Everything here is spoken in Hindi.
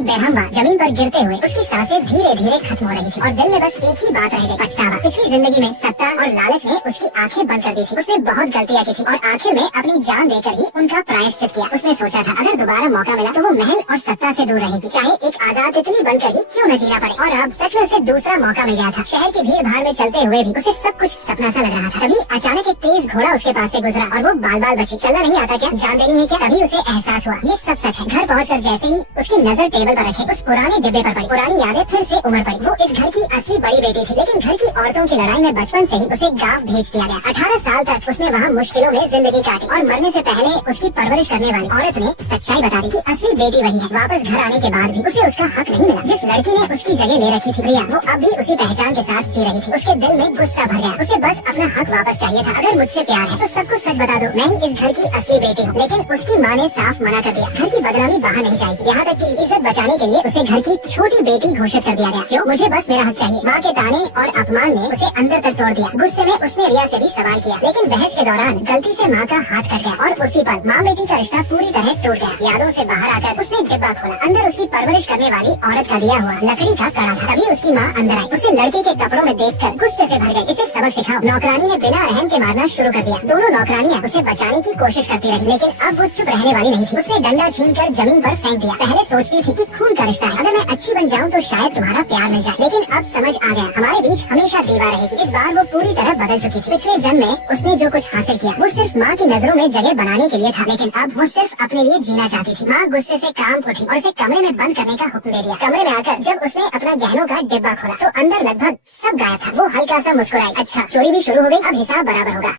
ठीक बेरहम जमीन पर गिरते हुए उसकी सांसें धीरे धीरे खत्म हो रही थी और दिल में बस एक ही बात रह गई, पछतावा। पिछली जिंदगी में सत्ता और लालच ने उसकी आंखें बंद कर दी थी। उसने बहुत गलतियां की थी और आखिर में अपनी जान देकर ही उनका प्रायश्चित किया। उसने सोचा था अगर दोबारा मौका मिला तो वो महल और सत्ता से दूर रहेगी, चाहे एक आजाद तितली बनकर ही क्यों न जीना पड़े। और अब सच में उसे दूसरा मौका मिल गया था। शहर की भीड़ भाड़ में चलते हुए भी उसे सब कुछ सपना सा लग रहा था। तभी अचानक एक तेज घोड़ा उसके पास से गुजरा और वो बाल बाल बची। चलना नहीं आता क्या, जान देनी है क्या? तभी उसे एहसास हुआ ये सब सच है। घर पहुंचकर जैसे ही उसकी नजर टेबल पर रखे उस पुराने डिब्बे पर पड़ी, पुरानी यादें फिर से उमड़ पड़ी। वो इस घर की असली बड़ी बेटी थी, लेकिन घर की औरतों की लड़ाई में बचपन से ही उसे गांव भेज दिया गया। 18 साल तक उसने वहाँ मुश्किलों में जिंदगी काटी और मरने से पहले उसकी परवरिश करने वाली औरत ने सच्चाई बता दी कि असली बेटी वही है। वापस घर आने के बाद भी उसे उसका हक नहीं मिला। जिस लड़की ने उसकी जगह ले रखी थी प्रिया, वो अब भी उसी पहचान के साथ जी रही थी। उसके दिल में गुस्सा भर गया। उसे बस अपना हक वापस चाहिए था। अगर मुझसे प्यार है तो सब कुछ सच बता दो, मैं ही इस घर की असली बेटी हूँ। लेकिन उसकी माँ ने साफ मना कर दिया, घर की बदनामी बाहर नहीं जाएगी। यहाँ तक कि इज्जत बचाने के लिए उसे घर की छोटी बेटी घोषित कर दिया गया। क्यों? मुझे बस मेरा हक चाहिए। माँ के ताने और अपमान ने उसे अंदर तक तोड़ दिया। गुस्से में उसने रिया से भी सवाल किया, लेकिन बहस के दौरान गलती से माँ का हाथ कट गया और उसी पल माँ बेटी का रिश्ता पूरी तरह टूट गया। यादों से बाहर आकर उसने डिब्बा खोला। अंदर उसकी परवरिश करने वाली औरत का दिया हुआ लकड़ी का कड़ा था। तभी उसकी माँ अंदर आई। उसे लड़के के कपड़ों में देखकर गुस्से से भर गई। इसे सबक सिखाओ। नौकरानी ने बिना रहम के मारना शुरू कर दिया। दोनों नौकरानियां उसे बचाने की कोशिश करती रही, लेकिन अब वो चुप रहने वाली नहीं थी। उसने डंडा छीनकर जमीन पर फेंक दिया। पहले सोचती थी कि खून का रिश्ता है, अगर मैं अच्छी बन जाऊं तो शायद तुम्हारा प्यार मिल जाए, लेकिन अब समझ आ गया हमारे बीच हमेशा दीवार रहेगी। इस बार वो पूरी तरह बदल चुकी थी। पिछले जन्म में उसने जो कुछ हासिल किया वो सिर्फ माँ की नजरों में जगह बनाने के लिए था, लेकिन अब वो सिर्फ अपने लिए जीना चाहती थी। माँ गुस्से से काम उठी और उसे कमरे में बंद करने का हुक्म दे दिया। कमरे में आकर जब उसने अपना गहनों का डिब्बा खोला तो अंदर लगभग सब गायब था। वो हल्का सा मुस्कुराई। अच्छा, चोरी भी शुरू हो गई, अब हिसाब बराबर होगा।